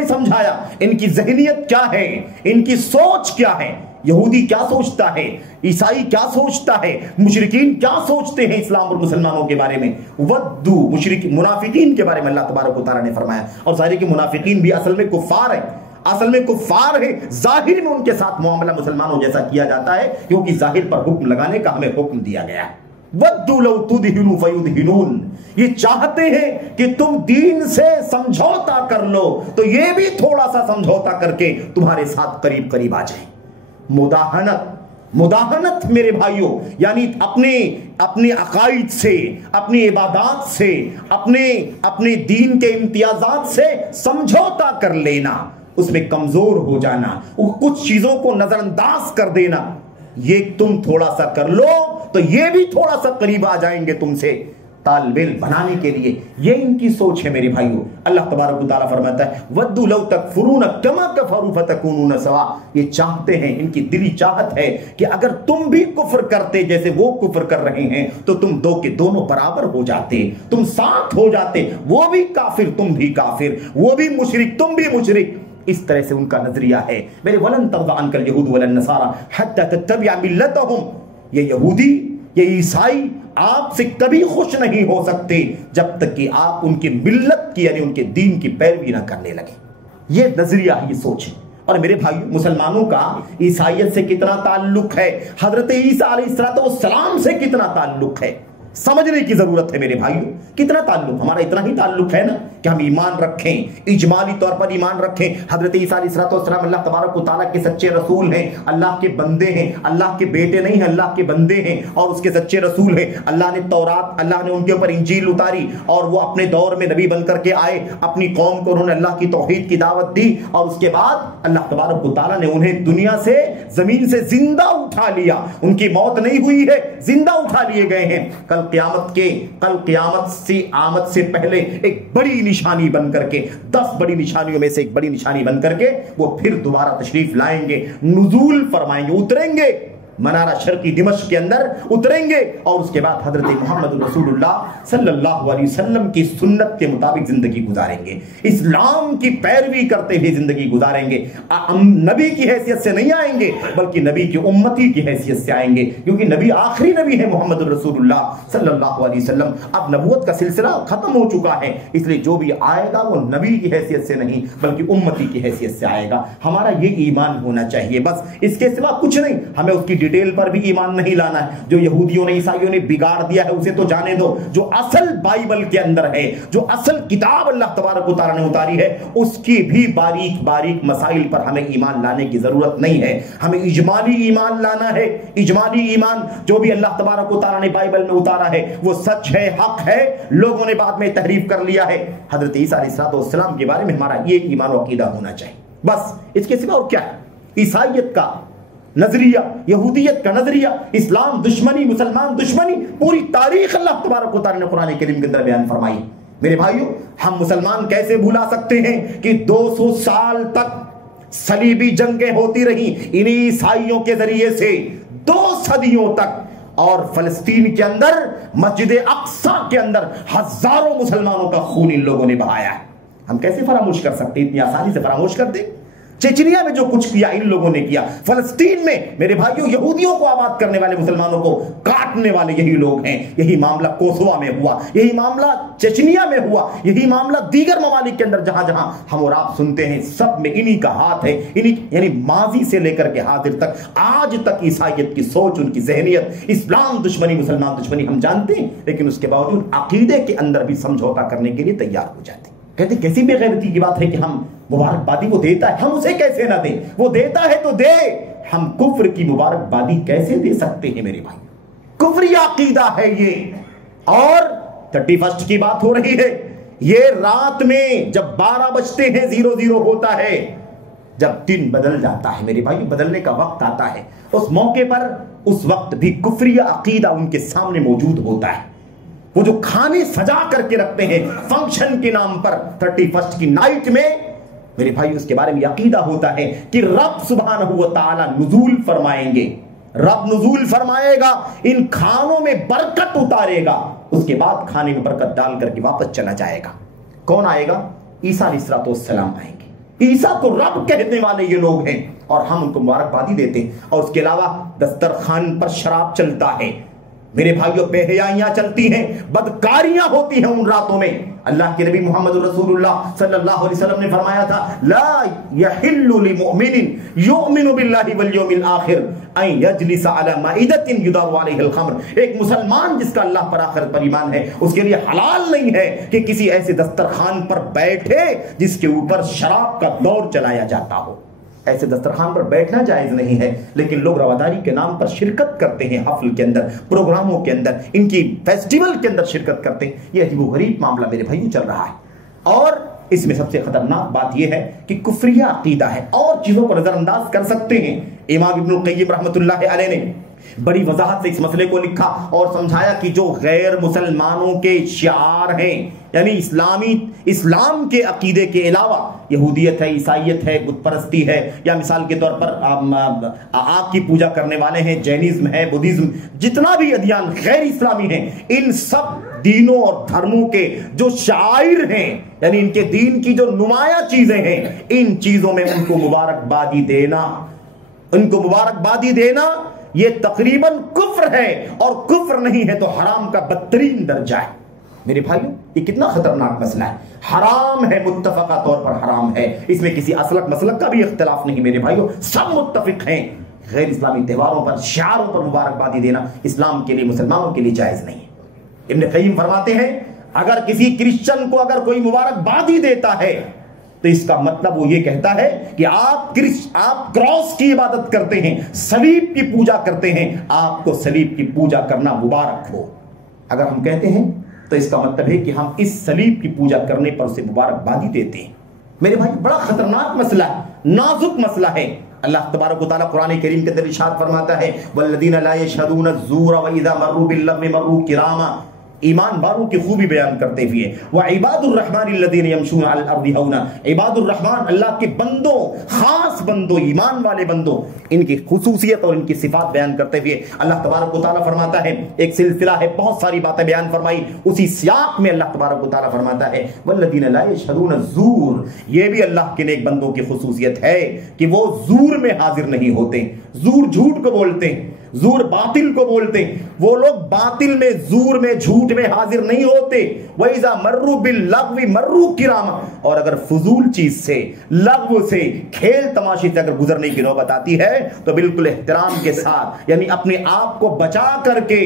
سمجھایا، ان کی ذہنیت کیا ہے، ان کی سوچ کیا ہے. یہودی کیا سوچتا ہے، عیسائی کیا سوچتا ہے، مشرکین کیا سوچتے ہیں اسلام اور مسلمانوں کے بارے میں. ودو، منافقین کے بارے میں اللہ تبارک و تعالیٰ نے فرمایا. اور ظاہر کہ منافقین بھی اصل میں کفار ہیں، ظاہر میں ان کے ساتھ معاملہ مسلمانوں جیسا کیا جاتا ہے، کیونکہ ظاہر پر حکم لگانے کا ہمیں حکم دیا گیا ہے. وَدُّوا لَوْ تُدْهِنُوا فَيُدْهِنُونَ، یہ چاہتے ہیں کہ تم دین سے سمجھوتا کر لو تو یہ بھی تھوڑا سا سمجھوتا کر کے تمہارے ساتھ قریب قریب آ جائیں۔ مداہنت میرے بھائیوں یعنی اپنے عقائد سے، اپنی عبادات سے، اپنے دین کے امتیازات سے سمجھوتا کر لینا، اس میں کمزور ہو جانا، کچھ چیزوں کو نظر انداز کر دینا، یہ تم تھوڑا سا کر لو تو یہ بھی تھوڑا سا قریب آ جائیں گے تم سے طالب علم بنانے کے لیے۔ یہ ان کی سوچ ہے میرے بھائیوں۔ اللہ تبارک و تعالیٰ فرماتا ہے وَدُّوا لَوْ تَكْفُرُونَ كَمَا كَفَرُوا فَتَكُونُونَ سَوَاءً، یہ چاہتے ہیں، ان کی دلی چاہت ہے کہ اگر تم بھی کفر کرتے جیسے وہ کفر کر رہے ہیں تو تم دو کے دونوں برابر ہو جاتے، تم ساتھ ہو جاتے، وہ بھی کافر تم بھی کافر، وہ بھی مشرک تم بھی مشرک۔ اس طرح سے ان کا نظریہ ہے میرے وَلَن تَرْضَ عَنْكَ الْيَهُودُ وَلَا النَّصَارَىٰ حَتَّىٰ تَتَّبِعَ مِلَّتَهُمْ، یہ یہودی یہ عیسائی آپ سے کبھی خوش نہیں ہو سکتے جب تک کہ آپ ان کی ملت کی یعنی ان کے دین کی پیروی نہ کرنے لگے۔ یہ نظریہ یہ سوچ ہے۔ اور میرے بھائی مسلمانوں کا عیسائیت سے کتنا تعلق ہے، حضرت عیسیٰ علیہ السلام سے کتنا تعلق ہے، سمجھنے کی ضرورت ہے میرے بھائیوں۔ کتنا تعلق، ہمارا اتنا ہی تعلق ہے نا کہ ہم ایمان رکھیں، اجمالی طور پر ایمان رکھیں حضرت عیسیٰ علیہ السلام اللہ تبارک و تعالیٰ کے سچے رسول ہیں، اللہ کے بندے ہیں، اللہ کے بیٹے نہیں ہیں، اللہ کے بندے ہیں اور اس کے سچے رسول ہیں۔ اللہ نے تورات، اللہ نے ان کے اوپر انجیل اتاری اور وہ اپنے دور میں نبی بن کر کے آئے، اپنی قوم کو انہوں نے اللہ کی توحید کی دعوت دی اور اس کے بعد اللہ تبارک و تعالیٰ نے انہیں دنیا سے، زمین سے زندہ اٹھا لیا، ان کی موت نہیں ہوئی ہے، زندہ اٹھا لیے گئے ہیں۔ کل قیامت سے آمد سے پہلے ایک بڑی نشانی بن کر کے، 10 بڑی نشانیوں میں سے ایک بڑی نشانی بن کر کے وہ پھر دوبارہ تشریف لائیں گے، نزول فرمائیں گے، اتریں گے، منارہ شرقی دمشق کے اندر اتریں گے اور اس کے بعد حضرت محمد رسول اللہ صلی اللہ علیہ وسلم کی سنت کے مطابق زندگی گزاریں گے، اسلام کی پیروی کرتے ہوئے زندگی گزاریں گے۔ نبی کی حیثیت سے نہیں آئیں گے بلکہ نبی کی امتی کی حیثیت سے آئیں گے، کیونکہ نبی آخری نبی ہے محمد رسول اللہ صلی اللہ علیہ وسلم۔ اب نبوت کا سلسلہ ختم ہو چکا ہے، اس لیے جو بھی آئے گا وہ نبی کی حیثیت سے نہیں بلکہ امتی کی حیثیت سے آئے گا۔ ہمارا یہ ایمان ہونا چاہیے، بس اس کے سوا کچھ نہیں۔ ہمیں اس کی ڈیٹیل پر بھی ایمان نہیں لانا ہے، جو یہودیوں نے عیسائیوں نے بگاڑ دیا ہے اسے تو جانے دو، جو اصل بائبل کے اندر ہے، جو اصل کتاب اللہ تبارک و تعالیٰ نے اتاری ہے اس کی بھی باریک باریک مسائل پر ہمیں ایمان لانے کی ضرورت نہیں ہے۔ ہمیں اجمالی ایمان لانا ہے، اجمالی ایمان جو بھی اللہ تبارک و تعالیٰ نے بائبل میں اتارا ہے وہ سچ ہے، حق ہے، لوگوں نے بعد میں تحریف کر لیا ہے۔ حضرت عیسیٰ علیہ السلام کے بارے میں ہمارا یہ ایمان و عقیدہ ہونا چاہیے، بس اس کے سوا اور کیا ہے؟ عیسائیت کا نظریہ، یہودیت کا نظریہ، اسلام دشمنی، مسلمان دشمنی، پوری تاریخ اللہ تبارک و تعالیٰ نے قرآن کریم کے اندر بیان فرمائی۔ میرے بھائیوں ہم مسلمان کیسے بھلا سکتے ہیں کہ 200 سال تک صلیبی جنگیں ہوتی رہیں انہی عیسائیوں کے ذریعے سے 2 صدیوں تک، اور فلسطین کے اندر مسجد اقصی کے اندر ہزاروں مسلمانوں کا خون ان لوگوں نے بہایا ہے۔ ہم کیسے فراموش کر سکتے ہیں؟ اتنی آسانی سے فراموش کر دیں؟ چچنیا میں جو کچھ کیا ان لوگوں نے کیا، فلسطین میں میرے بھائیوں یہودیوں کو آباد کرنے والے، مسلمانوں کو کاٹنے والے یہی لوگ ہیں۔ یہی معاملہ کوسووا میں ہوا، یہی معاملہ چچنیا میں ہوا، یہی معاملہ دیگر ممالک کے اندر جہاں جہاں ہم اور آپ سنتے ہیں، سب میں انہی کا ہاتھ ہے۔ یعنی ماضی سے لے کر کے حاضر تک، آج تک عیسائیت کی سوچ، ان کی ذہنیت، اسلام دشمنی، مسلمان دشمنی ہم جانتے ہیں، لیکن اس کے باوجود عقیدے کے اندر بھی سمجھوتا کرنے کے لیے تیار ہو جاتے ہیں۔ کہتے کیسی بے غیرتی کی بات ہے کہ ہم مبارکبادی وہ دیتا ہے، ہم اسے کیسے نہ دیں؟ وہ دیتا ہے تو دے، ہم کفر کی مبارکبادی کیسے دے سکتے ہیں میرے بھائی؟ کفری عقیدہ ہے یہ۔ اور 31 کی بات ہو رہی ہے، یہ رات میں جب 12 بجتے ہیں 00 ہوتا ہے، جب دن بدل جاتا ہے میرے بھائی، بدلنے کا وقت آتا ہے، اس موقع پر اس وقت بھی کفری عقیدہ ان کے سامنے موجود ہوتا ہے۔ وہ جو کھانے سجا کر کے رکھتے ہیں فنکشن کے نام پر 31 کی نائٹ میں، میرے بھائی اس کے بارے میں عقیدہ ہوتا ہے کہ رب سبحانہ و تعالی نزول فرمائیں گے، رب نزول فرمائے گا، ان کھانوں میں برکت اتارے گا، اس کے بعد کھانے میں برکت ڈال کر کے واپس چلا جائے گا۔ کون آئے گا؟ عیسیٰ علیہ السلام آئیں گے۔ عیسیٰ کو رب کہنے والے یہ لوگ ہیں اور ہم ان کو مبارکبادی دیتے ہیں۔ اور اس کے علاوہ دسترخوان پر شراب چلتا ہے، میرے بھائیوں بے حیائیاں چلتی ہیں، بدکاریاں ہوتی ہیں ان راتوں میں۔ اللہ کے نبی محمد رسول اللہ صلی اللہ علیہ وسلم نے فرمایا تھا لا یحل لمؤمن یؤمن باللہ والیوم الآخر ان یجلس علی مائدۃ یدار علیہ الخمر۔ ایک مسلمان جس کا اللہ پر آخرت پر ایمان ہے، اس کے لیے حلال نہیں ہے کہ کسی ایسے دسترخوان پر بیٹھے جس کے اوپر شراب کا دور چلایا جاتا ہو۔ ایسے دسترخوان پر بیٹھنا جائز نہیں ہے، لیکن لوگ رواداری کے نام پر شرکت کرتے ہیں، حفل کے اندر، پروگراموں کے اندر، ان کی فیسٹیول کے اندر شرکت کرتے ہیں۔ یہ عجیب و غریب معاملہ میرے بھائیوں چل رہا ہے، اور اس میں سب سے خطرناک بات یہ ہے کہ کفریہ عقیدہ ہے، اور چیزوں کو نظر انداز کر سکتے ہیں۔ امام ابن القیم رحمۃ اللہ علیہ نے بڑی وضاحت سے اس مسئلے کو لکھا اور سمجھایا کہ جو غیر مسلمانوں کے شعار ہیں، یعنی اسلام کے عقیدے کے علاوہ یہودیت ہے، عیسائیت ہے، بت پرستی ہے، یا مثال کے طور پر آگ کی پوجا کرنے والے ہیں، جینزم ہے، بدھزم، جتنا بھی ادیان غیر اسلامی ہیں، ان سب دینوں اور دھرموں کے جو شعائر ہیں، یعنی ان کے دین کی جو نمایاں چیزیں ہیں، ان چیزوں میں ان کو مبارکبادی دینا یہ تقریباً کفر ہے، اور کفر نہیں ہے تو حرام کا بدترین درجہ ہے۔ میرے بھائیوں یہ کتنا خطرناک مسئلہ ہے، حرام ہے، متفقہ طور پر حرام ہے، اس میں کسی اسلک مسلک کا بھی اختلاف نہیں میرے بھائیوں، سب متفق ہیں۔ غیر اسلامی تہواروں پر، شعاروں پر مبارکبادی دینا اسلام کے لیے، مسلمانوں کے لیے جائز نہیں ہے۔ ابن قیم فرماتے ہیں اگر کسی کرسچن کو اگر کوئی مبارکبادی دیتا ہے تو اس کا مطلب وہ یہ کہتا ہے کہ آپ کراس کی عبادت کرتے ہیں، صلیب کی پوجا کرتے ہیں، آپ کو صلیب کی پوجا کرنا مبارک ہو۔ اگر ہم کہتے ہیں تو اس کا مطلب ہے کہ ہم اس صلیب کی پوجا کرنے پر اسے مبارکبادی دیتے ہیں۔ میرے بھائی بڑا خطرناک مسئلہ ہے، نازک مسئلہ ہے۔ اللہ تبارک و تعالیٰ قرآن کریم کے اندر ارشاد فرماتا ہے والذین لا یشہدون الزور واذا مروا باللغو مروا کراما، ایمان والوں کی خوبی بیان کرتے ہوئے وعباد الرحمن الذین یمشون علی الارض ہونا، عباد الرحمن اللہ کے بندوں، خاص بندوں، ایمان والے بندوں، ان کی خصوصیت اور ان کی صفات بیان کرتے ہوئے اللہ تبارک و تعالیٰ فرماتا ہے، ایک سلسلہ ہے، بہت ساری باتیں بیان فرمائی، اسی سیاق میں اللہ تبارک و تعالیٰ فرماتا ہے والذین لا یشہدون الزور، یہ بھی اللہ کے نیک بندوں کی خصوصیت ہے کہ وہ زور میں حاضر نہیں ہوتے، زور جھوٹ کو بولتے ہیں، زور باطل کو بولتے ہیں، وہ لوگ باطل میں، زور میں، جھوٹ میں حاضر نہیں ہوتے۔ وَإِذَا مَرُّوا بِاللَّغْوِ مَرُّوا كِرَامًا، اور اگر فضول چیز سے، لغو سے، کھیل تماشے سے اگر گزرنے کی نوبت آتی ہے تو بالکل احترام کے ساتھ، یعنی اپنے آپ کو بچا کر کے،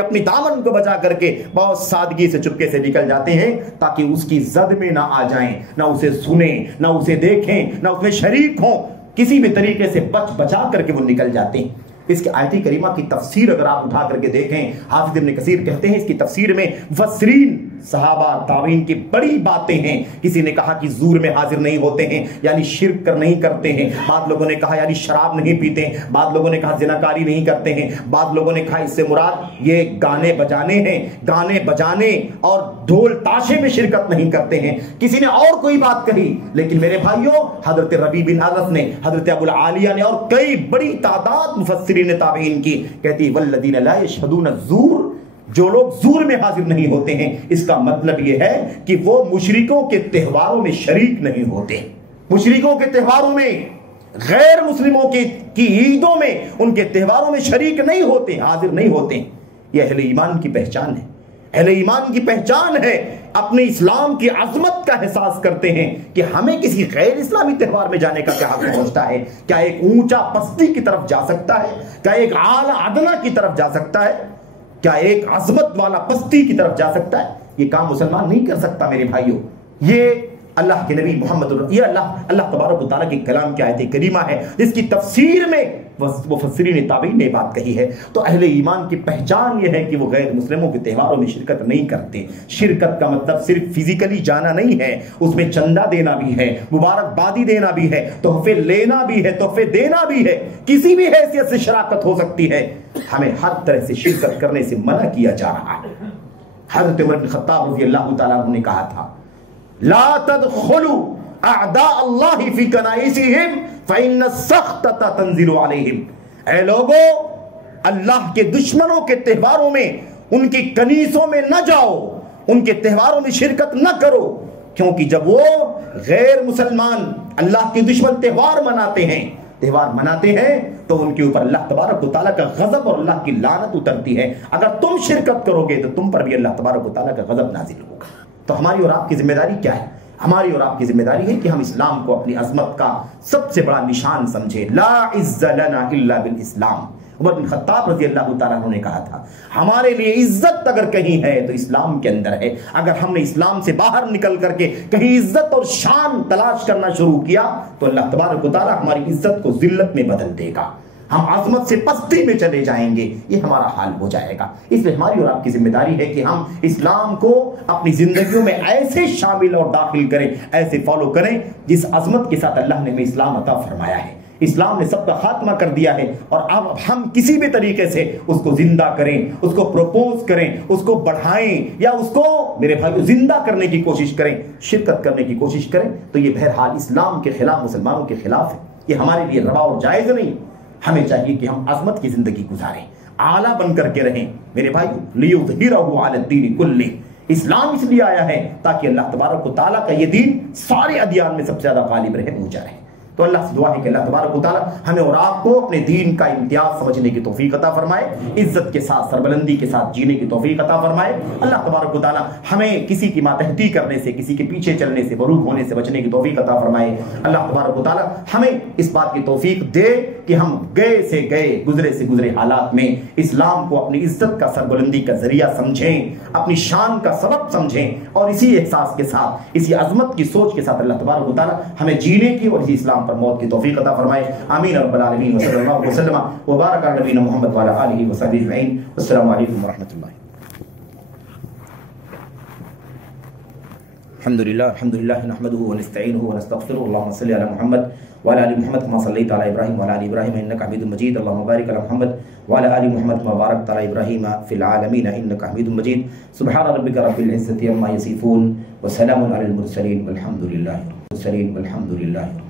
اپنی دامن کو بچا کر کے بہت سادگی سے چپکے سے نکل جاتے ہیں تاکہ اس کی زد میں نہ آ جائیں، نہ اسے سنیں، نہ اسے دیکھیں، نہ اس میں شریک ہوں، کسی بھی طریقے سے بچا کر کے وہ نکل جاتے ہیں۔ اس کی آیت کریمہ کی تفسیر اگر آپ اٹھا کر کے دیکھیں، حافظ ابن کثیر کہتے ہیں اس کی تفسیر میں مفسرین، صحابہ، تابعین کی بڑی باتیں ہیں۔ کسی نے کہا کہ زور میں حاضر نہیں ہوتے ہیں یعنی شرک نہیں کرتے ہیں، بعض لوگوں نے کہا یعنی شراب نہیں پیتے ہیں، بعض لوگوں نے کہا زناکاری نہیں کرتے ہیں، بعض لوگوں نے کہا اس سے مراد یہ گانے بجانے ہیں، گانے بجانے اور ڈھول تاشے میں شرکت نہیں کرتے ہیں، کسی نے اور کوئی بات کہی۔ لیکن میرے بھائیوں حضرت ربیع بن انس نے، حضرت ابو العالیہ نے اور کئی بڑی تعداد مفسرین تابعین کی کہتی والذین لا یشہدون الزور، جو لوگ زور میں حاضر نہیں ہوتے ہیں، اس کا مطلب یہ ہے کہ وہ مشرکوں کے تہواروں میں شریک نہیں ہوتے، مشرکوں کے تہواروں میں، غیر مسلموں کی عیدوں میں، ان کے تہواروں میں شریک نہیں ہوتے، حاضر نہیں ہوتے۔ یہ اہل ایمان کی پہچان ہے، اہل ایمان کی پہچان ہے، اپنے اسلام کی عظمت کا احساس کرتے ہیں کہ ہمیں کسی غیر اسلامی تہوار میں جانے کا کیا حق پہنچتا ہے؟ کیا ایک اونچا پستی کی طرف جا سکتا ہے؟ کیا ایک اعلیٰ ادنا کی طرف جا سکتا ہے؟ کیا ایک عظمت والا پستی کی طرف جا سکتا ہے؟ یہ کام مسلمان نہیں کر سکتا میرے بھائیوں۔ یہ اللہ کے نبی محمد، یہ اللہ تبارک و تعالیٰ کے کلام کی آیت کریمہ ہے جس کی تفسیر میں مفسرین تابعین نے بات کہی ہے۔ تو اہل ایمان کی پہچان یہ ہے کہ وہ غیر مسلموں کے تہواروں میں شرکت نہیں کرتے۔ شرکت کا مطلب صرف فزیکلی جانا نہیں ہے، اس میں چندہ دینا بھی ہے، مبارکبادی دینا بھی ہے، تحفے لینا بھی ہے، تحفے دینا بھی ہے، کسی بھی حیثیت سے شراکت ہو سکتی ہے۔ ہمیں ہر طرح سے شرکت کرنے سے منع کیا جا رہا ہے۔ حضرت عمر بن خطاب رضی اللہ تعالیٰ عنہ نے کہا تھا لا تدخلوا اعداء اللہ فی کنائسہم فإن السخطۃ تنزل علیہم، اے لوگو اللہ کے دشمنوں کے تہواروں میں، ان کی کنیسوں میں نہ جاؤ، ان کے تہواروں میں شرکت نہ کرو، کیونکہ جب وہ غیر مسلمان اللہ کے دشمن تہوار مناتے ہیں تہوار مناتے ہیں تو ان کے اوپر اللہ تبارک و تعالیٰ کا غضب اور اللہ کی لعنت اترتی ہے. اگر تم شرکت کرو گے تو تم پر بھی اللہ تبارک و تعالیٰ کا غضب نازل ہوگا. تو ہماری اور آپ کی ذمہ داری کیا ہے؟ ہماری اور آپ کی ذمہ داری ہے کہ ہم اسلام کو اپنی عظمت کا سب سے بڑا نشان سمجھیں. لا عز لنا الا بالاسلام. عمر بن خطاب رضی اللہ تعالیٰ عنہ نے کہا تھا ہمارے لیے عزت اگر کہیں ہے تو اسلام کے اندر ہے. اگر ہم نے اسلام سے باہر نکل کر کے کہیں عزت اور شان تلاش کرنا شروع کیا تو اللہ تبارک و تعالیٰ ہماری عزت کو ذلت میں بدل دے گا. ہم عظمت سے پستی میں چلے جائیں گے. یہ ہمارا حال ہو جائے گا. اس لیے ہماری اور آپ کی ذمہ داری ہے کہ ہم اسلام کو اپنی زندگیوں میں ایسے شامل اور داخل کریں, ایسے فالو کریں جس عظمت کے ساتھ اللہ نے ہمیں اسلام عطا فرمایا ہے. اسلام نے سب کا خاتمہ کر دیا ہے اور اب ہم کسی بھی طریقے سے اس کو زندہ کریں, اس کو پروپوز کریں, اس کو بڑھائیں یا اس کو میرے بھائی زندہ کرنے کی کوشش کریں, شرکت کرنے کی کوشش کریں تو یہ بہرحال اسلام کے خلاف, مسلمانوں کے خلاف ہے. یہ ہمارے لیے روا اور جائز نہیں. ہمیں چاہیے کہ ہم عظمت کی زندگی گزاریں, اعلیٰ بن کر کے رہیں. میرے بھائی لیظہرہ علی الدین کلہ, اسلام اس لیے آیا ہے تاکہ اللہ تبارک و تعالیٰ کا یہ دین سارے ادیان میں سب سے زیادہ غالب رہے, اونچا رہے. تو اللہ سے دعا ہے کہ اللہ تبارک و تعالیٰ ہمیں اور آپ کو اپنے دین کا امتیاز سمجھنے کی توفیق عطا فرمائے, عزت کے ساتھ سربلندی کے ساتھ جینے کی توفیق عطا فرمائے. اللہ تبارک و تعالیٰ ہمیں کسی کی ماتحتی کرنے سے, کسی کے پیچھے چلنے سے, بروک ہونے سے بچنے کی توفیق عطا فرمائے. اللہ تبارک و تعالیٰ ہمیں اس بات کی توفیق دے کہ ہم گئے سے گئے, گزرے سے گزرے حالات میں اسلام کو اپنی عزت کا, سربلندی کا ذریعہ سمجھیں, اپنی شان کا سبب سمجھیں اور اسی احساس کے ساتھ, اسی عظمت کی سوچ کے ساتھ اللہ تبارک و تعالیٰ ہمیں جینے کی اور اسی اسلام پر موت کی توفیق عطا فرمائے. آمین رب العالمین. وصلی اللہ وسلم وبارک علی نبینا محمد وعلی آلہ وصحبہ اجمعین. السلام علیکم ورحمۃ اللہ. الحمدللہ نحمده ونستعینه ونستغفره. اللهم صل علی محمد وعلى آل محمد كما صليت على إبراهيم وعلى آل إبراهيم إنك حميد مجيد. اللهم بارك على محمد وعلى آل محمد كما باركت على إبراهيم في العالمين إنك حميد مجيد. سبحان ربك رب العزة عما يصفون وسلام على المرسلين والحمد لله.